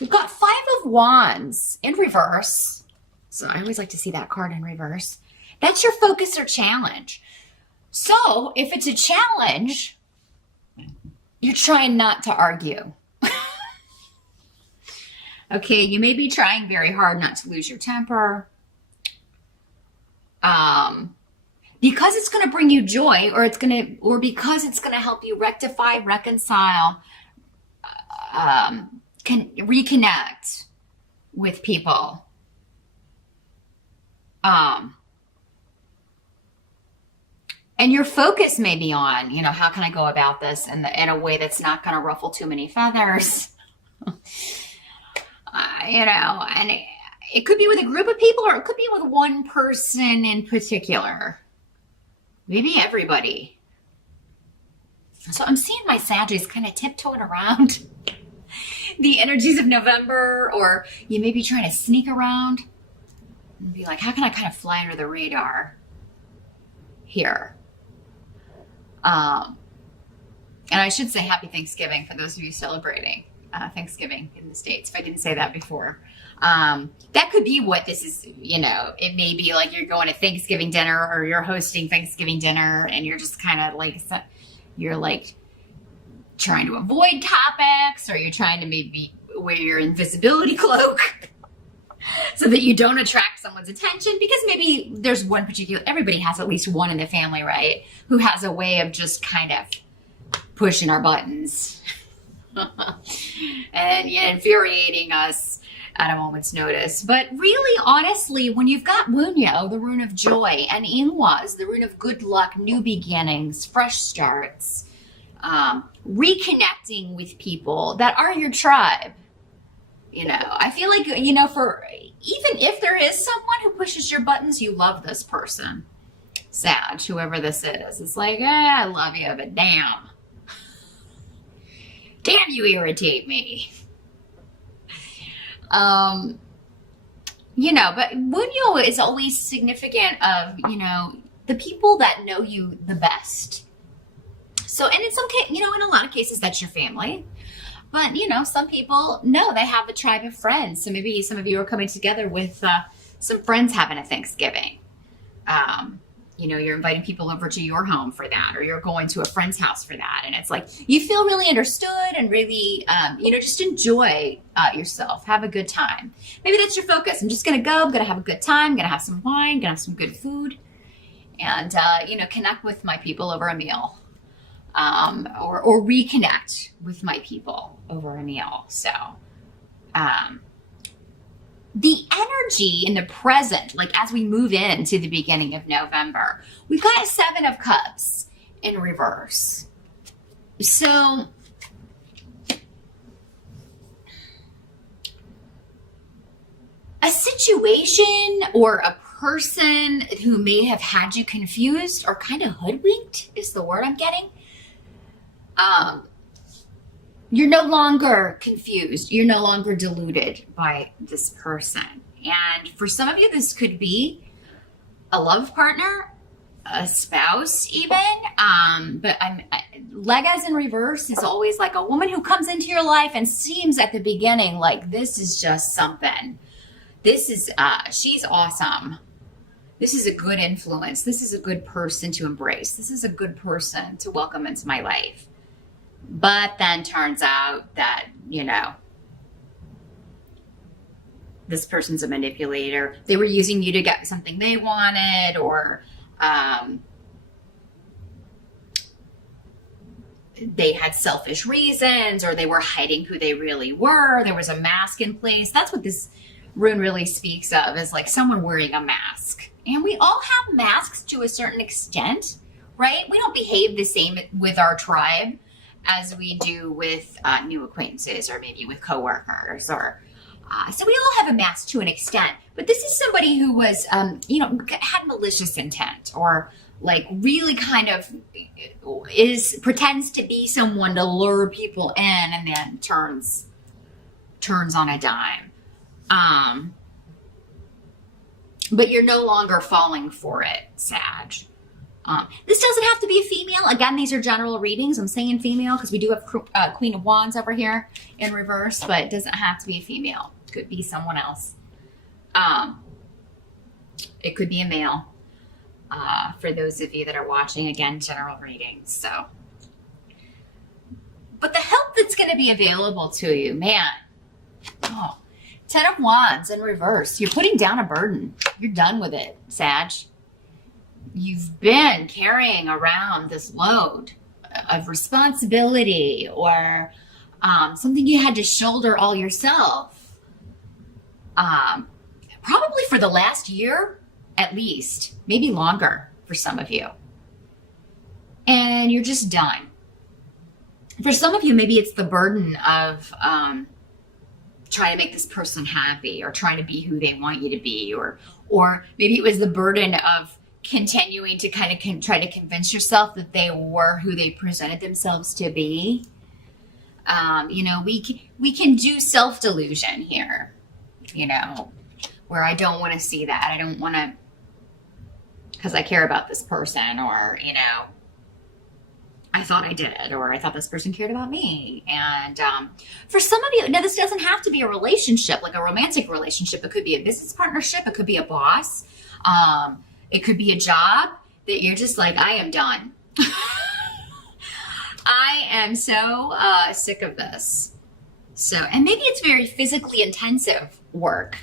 We've got Five of Wands in reverse. So I always like to see that card in reverse. That's your focus or challenge. So if it's a challenge, you're trying not to argue. Okay, you may be trying very hard not to lose your temper. Because it's going to bring you joy, or because it's going to help you rectify, reconcile, can reconnect with people. And your focus may be on, how can I go about this in a way that's not going to ruffle too many feathers? And it could be with a group of people, or it could be with one person in particular. Maybe everybody. So I'm seeing my Sagittarius kind of tiptoeing around the energies of November, or you may be trying to sneak around and be like, how can I kind of fly under the radar here? And I should say happy Thanksgiving for those of you celebrating Thanksgiving in the States, if I didn't say that before. That could be what this is, it may be like you're going to Thanksgiving dinner, or you're hosting Thanksgiving dinner, and you're just kind of like, you're like trying to avoid topics, or you're trying to maybe wear your invisibility cloak so that you don't attract someone's attention, because maybe there's one particular, everybody has at least one in the family, right, who has a way of just kind of pushing our buttons and infuriating us at a moment's notice. But really, honestly, when you've got Wunyo, the rune of joy, and Inwas, the rune of good luck, new beginnings, fresh starts, reconnecting with people that are your tribe, I feel like, for even if there is someone who pushes your buttons, you love this person. Sag, whoever this is. It's like, I love you, but damn. Damn, you irritate me. But Wunyo is always significant of, the people that know you the best. So, and in some case, in a lot of cases, that's your family. But, some people know they have a tribe of friends. So maybe some of you are coming together with some friends having a Thanksgiving. You're inviting people over to your home for that, or you're going to a friend's house for that. And it's like, you feel really understood and really, just enjoy yourself. Have a good time. Maybe that's your focus. I'm just going to go. I'm going to have a good time. I'm going to have some wine. Going to have some good food. And, connect with my people over a meal. Or reconnect with my people over a meal. So, the energy in the present, like as we move into the beginning of November, we've got a Seven of Cups in reverse. So, a situation or a person who may have had you confused or kind of hoodwinked is the word I'm getting. You're no longer confused. You're no longer deluded by this person. And for some of you, this could be a love partner, a spouse even. But Legas in reverse is always like a woman who comes into your life and seems at the beginning like this is just something. This is, she's awesome. This is a good influence. This is a good person to embrace. This is a good person to welcome into my life. But then turns out that, this person's a manipulator. They were using you to get something they wanted, or they had selfish reasons, or they were hiding who they really were. There was a mask in place. That's what this rune really speaks of, is like someone wearing a mask. And we all have masks to a certain extent, right? We don't behave the same with our tribe as we do with new acquaintances, or maybe with coworkers, or so we all have a mask to an extent. But this is somebody who was, had malicious intent, or like really kind of pretends to be someone to lure people in, and then turns on a dime. But you're no longer falling for it, Sag. This doesn't have to be a female. Again, these are general readings. I'm saying female because we do have Queen of Wands over here in reverse, but it doesn't have to be a female. It could be someone else. It could be a male. For those of you that are watching, again, general readings. So, but the help that's going to be available to you, man. Oh, 10 of Wands in reverse. You're putting down a burden. You're done with it, Sag. You've been carrying around this load of responsibility or something you had to shoulder all yourself. Probably for the last year, at least, maybe longer for some of you. And you're just done. For some of you, maybe it's the burden of trying to make this person happy or trying to be who they want you to be, or maybe it was the burden of continuing to kind of try to convince yourself that they were who they presented themselves to be. You know, we can do self-delusion here, you know, where I don't want to see that. I don't want to, because I care about this person, or, you know, I thought I did, or I thought this person cared about me. And for some of you, now this doesn't have to be a relationship, like a romantic relationship. It could be a business partnership. It could be a boss. It could be a job that you're just like, I am done. I am so sick of this. So, and maybe it's very physically intensive work,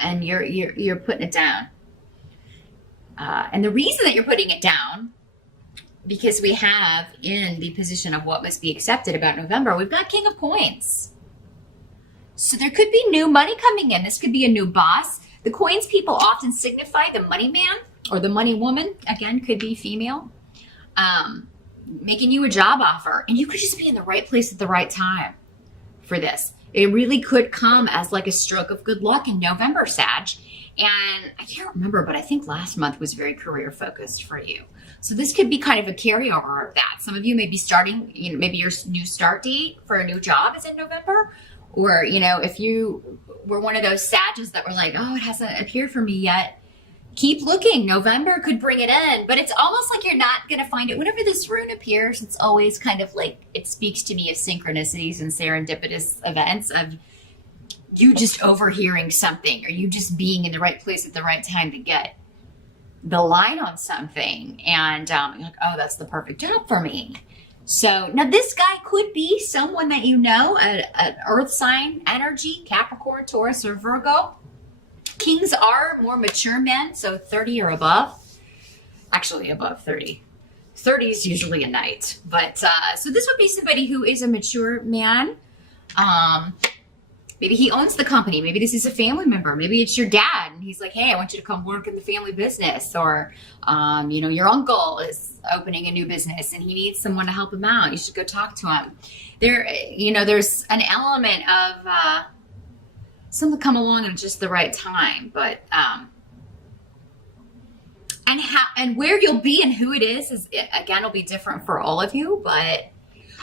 and you're putting it down. And the reason that you're putting it down, because we have in the position of what must be accepted about November, we've got King of Coins. So there could be new money coming in. This could be a new boss. The coins people often signify the money man or the money woman. Again, could be female. Making you a job offer. And you could just be in the right place at the right time for this. It really could come as like a stroke of good luck in November, Sag. And I can't remember, but I think last month was very career focused for you. So this could be kind of a carryover of that. Some of you may be starting, you know, maybe your new start date for a new job is in November. Or, you know, if you were one of those Sages that were like, oh, it hasn't appeared for me yet, keep looking. November could bring it in, but it's almost like you're not going to find it. Whenever this rune appears, it's always kind of like, it speaks to me of synchronicities and serendipitous events of you just overhearing something, or you just being in the right place at the right time to get the line on something. And you're like, oh, that's the perfect job for me. So now this guy could be someone that you know, an earth sign energy, Capricorn, Taurus, or Virgo. Kings are more mature men, so 30 or above. Actually, above 30. 30 is usually a knight. But so this would be somebody who is a mature man. Maybe he owns the company. Maybe this is a family member. Maybe it's your dad, and he's like, hey, I want you to come work in the family business. Or, you know, your uncle is opening a new business and he needs someone to help him out. You should go talk to him. There, you know, there's an element of someone come along at just the right time. But, and where you'll be and who it is again, will be different for all of you. But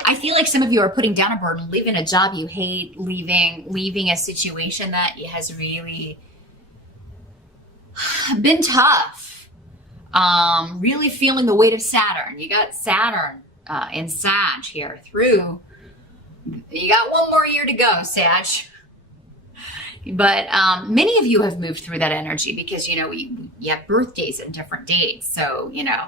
I feel like some of you are putting down a burden, leaving a job you hate, leaving a situation that has really been tough. Really feeling the weight of Saturn. You got Saturn in Sag here through. You got one more year to go, Sag. But many of you have moved through that energy because, you know, you have birthdays and different dates. So, you know,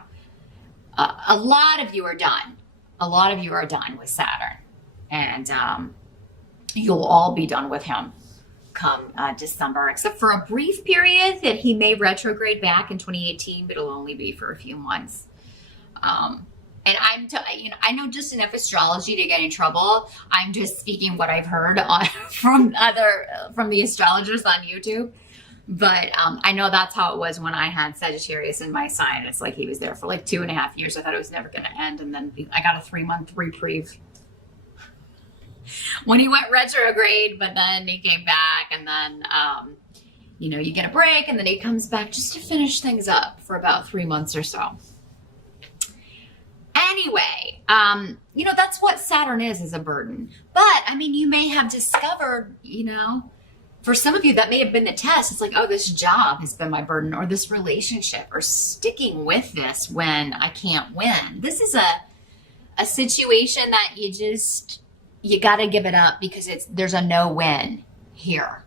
a lot of you are done. A lot of you are done with Saturn. And you'll all be done with him come December, except for a brief period that he may retrograde back in 2018, but it'll only be for a few months. And you know, I know just enough astrology to get in trouble. I'm just speaking what I've heard from the astrologers on YouTube. But I know that's how it was when I had Sagittarius in my sign. It's like he was there for like 2.5 years. I thought it was never going to end. And then I got a 3-month reprieve when he went retrograde, but then he came back, and then, you know, you get a break, and then he comes back just to finish things up for about 3 months or so. Anyway, you know, that's what Saturn is a burden. But, I mean, you may have discovered, you know, For some of you, that may have been the test. It's like, oh, this job has been my burden, or this relationship, or sticking with this when I can't win. This is a situation that you got to give it up because there's a no-win here.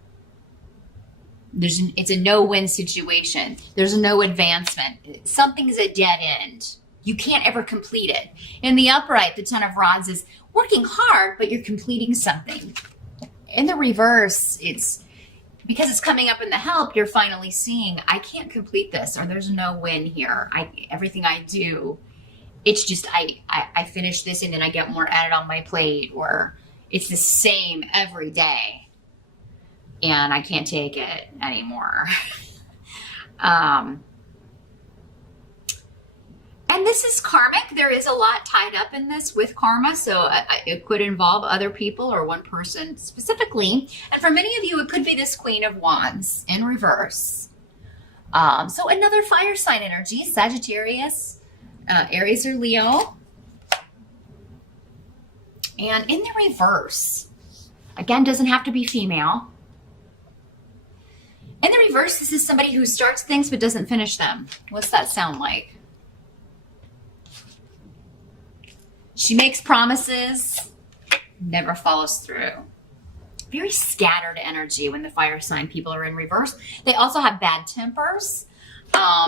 It's a no-win situation. There's no advancement. Something's a dead end. You can't ever complete it. In the upright, the Ten of Rods is working hard, but you're completing something. In the reverse, it's because it's coming up in the help, you're finally seeing, I can't complete this, or there's no win here. Everything I do, it's just, I finish this and then I get more added on my plate, or it's the same every day and I can't take it anymore. And this is karmic. There is a lot tied up in this with karma. So it could involve other people or one person specifically. And for many of you, it could be this Queen of Wands in reverse. So another fire sign energy, Sagittarius, Aries or Leo. And in the reverse, again, doesn't have to be female. In the reverse, this is somebody who starts things but doesn't finish them. What's that sound like? She makes promises, never follows through. Very scattered energy when the fire sign people are in reverse. They also have bad tempers.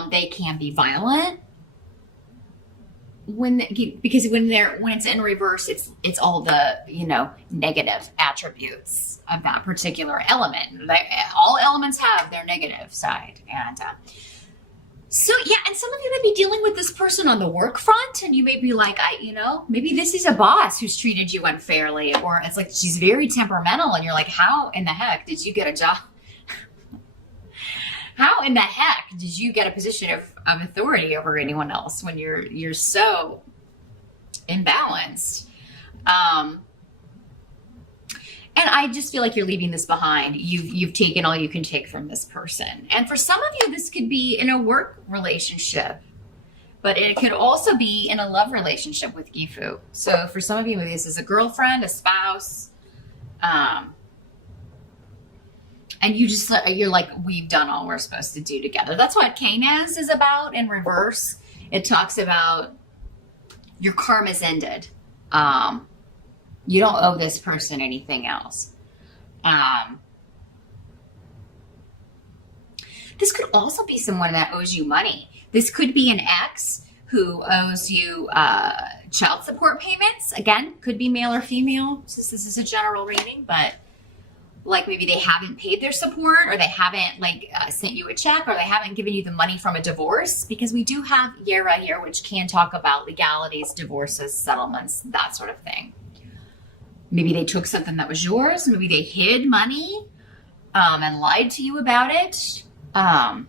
They can be violent. Because when it's in reverse, it's all the negative attributes of that particular element. All elements have their negative side, and so yeah. And some of you may be dealing with this person on the work front, and you may be like, maybe this is a boss who's treated you unfairly, or it's like she's very temperamental, and you're like, how in the heck did you get a job? How in the heck did you get a position of authority over anyone else when you're so imbalanced? And I just feel like you're leaving this behind. You've taken all you can take from this person. And for some of you, this could be in a work relationship, but it could also be in a love relationship with Gifu. So for some of you, maybe this is a girlfriend, a spouse, and you're like, we've done all we're supposed to do together. That's what Canes is about in reverse. It talks about your karma's ended. You don't owe this person anything else. This could also be someone that owes you money. This could be an ex who owes you child support payments. Again, could be male or female. This is a general reading, but like maybe they haven't paid their support, or they haven't sent you a check, or they haven't given you the money from a divorce, because we do have Yera here, which can talk about legalities, divorces, settlements, that sort of thing. Maybe they took something that was yours. Maybe they hid money and lied to you about it. But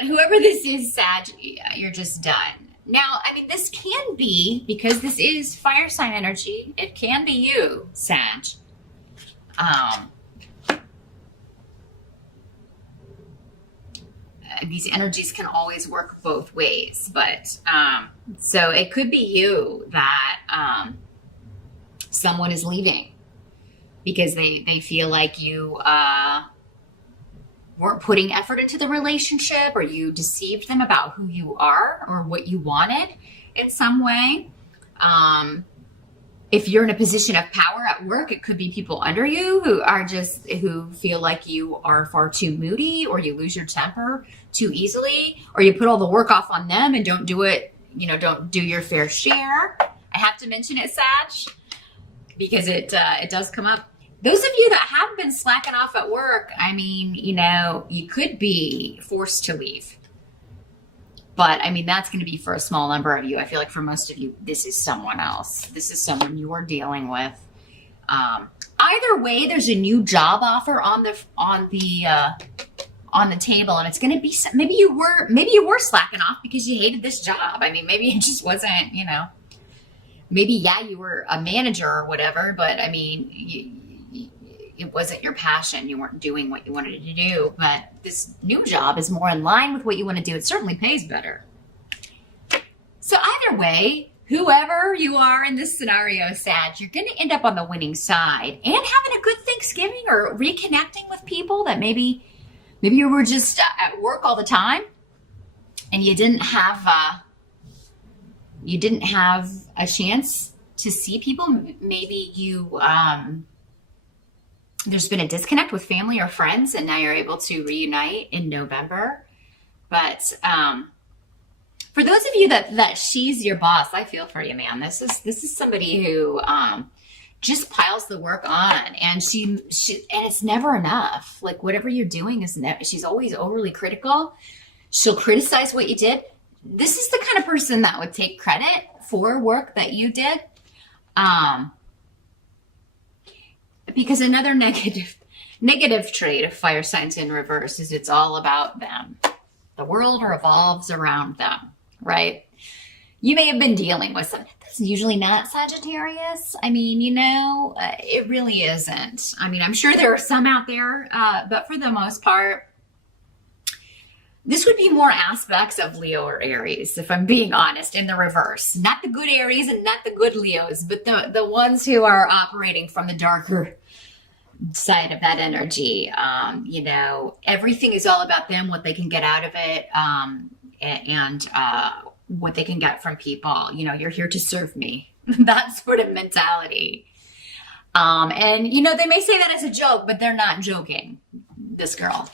whoever this is, Sag, you're just done. Now, I mean, this can be, because this is fire sign energy, it can be you, Sag. These energies can always work both ways, but so it could be you that someone is leaving because they feel like you weren't putting effort into the relationship, or you deceived them about who you are or what you wanted in some way. If you're in a position of power at work, it could be people under you who feel like you are far too moody, or you lose your temper too easily, or you put all the work off on them and don't do it, don't do your fair share. I have to mention it, Sag, because it does come up. Those of you that have been slacking off at work, I mean, you could be forced to leave. But I mean, that's going to be for a small number of you. I feel like for most of you, this is someone else. This is someone you're dealing with. Either way, there's a new job offer on the table, and it's going to be, maybe you were slacking off because you hated this job. I mean, maybe it just wasn't, maybe, you were a manager or whatever, but I mean, it wasn't your passion. You weren't doing what you wanted to do, but this new job is more in line with what you want to do. It certainly pays better. So either way, whoever you are in this scenario, Sag, you're going to end up on the winning side and having a good Thanksgiving or reconnecting with people that maybe you were just at work all the time and you didn't have a chance to see people. Maybe you there's been a disconnect with family or friends, and now you're able to reunite in November. But for those of you that she's your boss, I feel for you, man. This is somebody who just piles the work on, and she and it's never enough. Like whatever you're doing is she's always overly critical. She'll criticize what you did. This is the kind of person that would take credit for work that you did. Because another negative trait of fire signs in reverse is it's all about them. The world revolves around them, right? You may have been dealing with some. That's usually not Sagittarius. I mean, it really isn't. I mean, I'm sure there are some out there, but for the most part, this would be more aspects of Leo or Aries, if I'm being honest, in the reverse. Not the good Aries and not the good Leos, but the ones who are operating from the darker side of that energy. Everything is all about them, what they can get out of it, and what they can get from people. You're here to serve me. That sort of mentality. And they may say that as a joke, but they're not joking. This girl.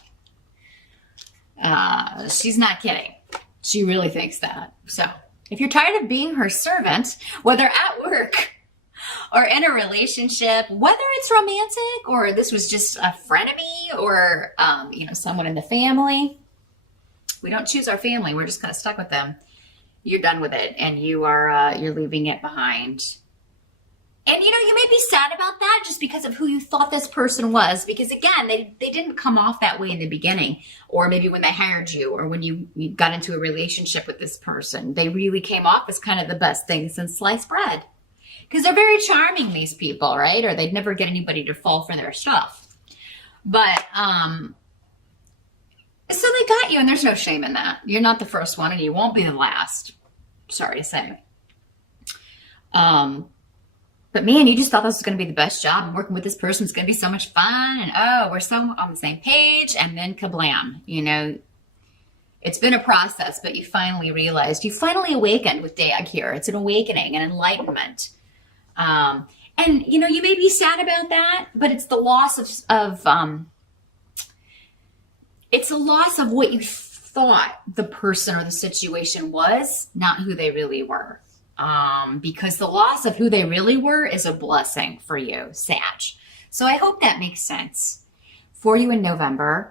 She's not kidding. She really thinks that. So if you're tired of being her servant, whether at work or in a relationship, whether it's romantic or this was just a frenemy or, someone in the family, we don't choose our family. We're just kind of stuck with them. You're done with it and you're leaving it behind. And, you may be sad about that just because of who you thought this person was. Because, again, they didn't come off that way in the beginning. Or maybe when they hired you or when you got into a relationship with this person, they really came off as kind of the best thing since sliced bread. Because they're very charming, these people, right? Or they'd never get anybody to fall for their stuff. But, so they got you, and there's no shame in that. You're not the first one, and you won't be the last. Sorry to say. But man, you just thought this was going to be the best job, and working with this person is going to be so much fun, and we're so on the same page, and then kablam. It's been a process, but you finally realized, you finally awakened with Dag here. It's an awakening, an enlightenment. And you may be sad about that, but it's the loss it's a loss of what you thought the person or the situation was, not who they really were. Because the loss of who they really were is a blessing for you, Sag. So I hope that makes sense for you in November.